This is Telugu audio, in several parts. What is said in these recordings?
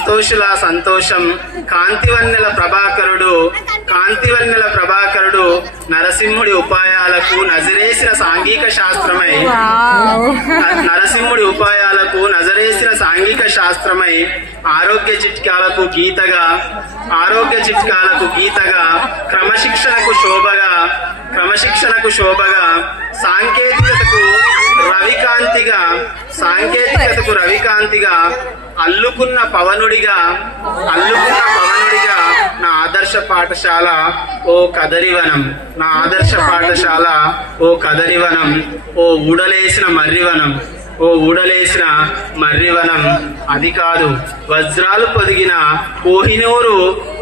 సంతోషుల సంతోషం కాంతివన్నెల ప్రభాకరుడు నరసింహుడి ఉపాయాలకు నజరేసిన సాంఘిక శాస్త్రమై ఆరోగ్య చిట్కాలకు గీతగా క్రమశిక్షణకు శోభగా సాంకేతికతకు రవికాంతిగా అల్లుకున్న పవనుడిగా నా ఆదర్శ పాఠశాల ఓ కదరివనం ఓ ఊడలేసిన మర్రివనం అది కాదు వజ్రాలు పొదిగిన కోహినూరు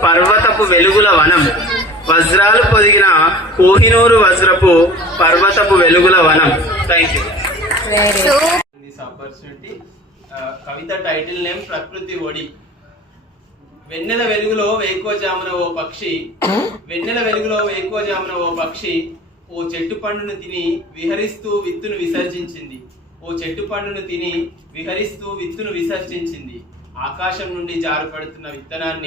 పర్వతపు వెలుగుల వనం thank you. This opportunity. Kavitha title name ప్రకృతి ఒడి. వెన్నెల వెలుగులో వేకోజామున ఓ పక్షి ఓ చెట్టు పండును తిని విహరిస్తూ విత్తును విసర్జించింది. ఆకాశం నుండి జారిపడుతున్న విత్తనాన్ని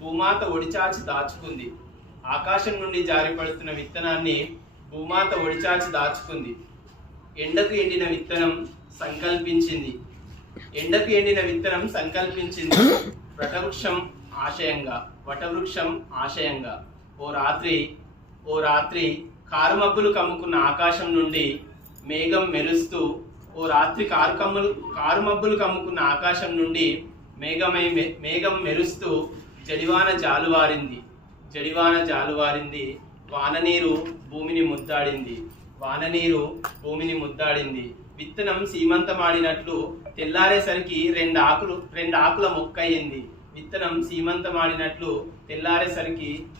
భూమాత ఒడిచాచి దాచుకుంది. ఎండకు ఎండిన విత్తనం సంకల్పించింది. వటవృక్షం ఆశయంగా ఓ రాత్రి కారుమబ్బులు కమ్ముకున్న ఆకాశం నుండి మేఘం మెరుస్తూ జడివాన జాలువారింది. వాననీరు భూమిని ముద్దాడింది. విత్తనం సీమంతమాడినట్లు తెల్లారేసరికి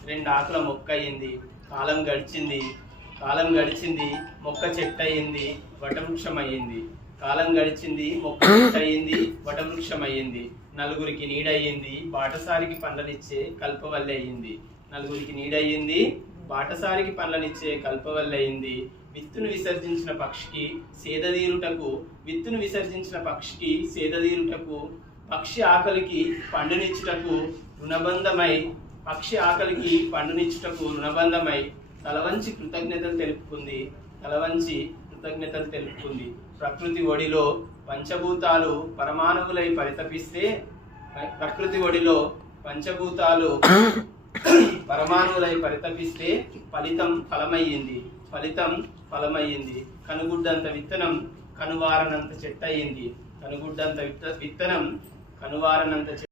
రెండాకుల మొక్కయింది. కాలం గడిచింది మొక్క చెట్టయింది వటవృక్షమయ్యింది. నలుగురికి నీడయ్యింది బాటసారికి పండ్లనిచ్చే కల్పవల్లయింది. విత్తును విసర్జించిన పక్షికి సేదదీరుటకు పక్షి ఆకలికి పండునిచ్చుటకు రుణబంధమై తలవంచి కృతజ్ఞతలు తెలుపుకుంది. ప్రకృతి ఒడిలో పంచభూతాలు పరమాణువులై పరితపిస్తే ఫలితం ఫలమయ్యింది. కనుగుడ్డంత విత్తనం కనువారనంత చెట్టయింది.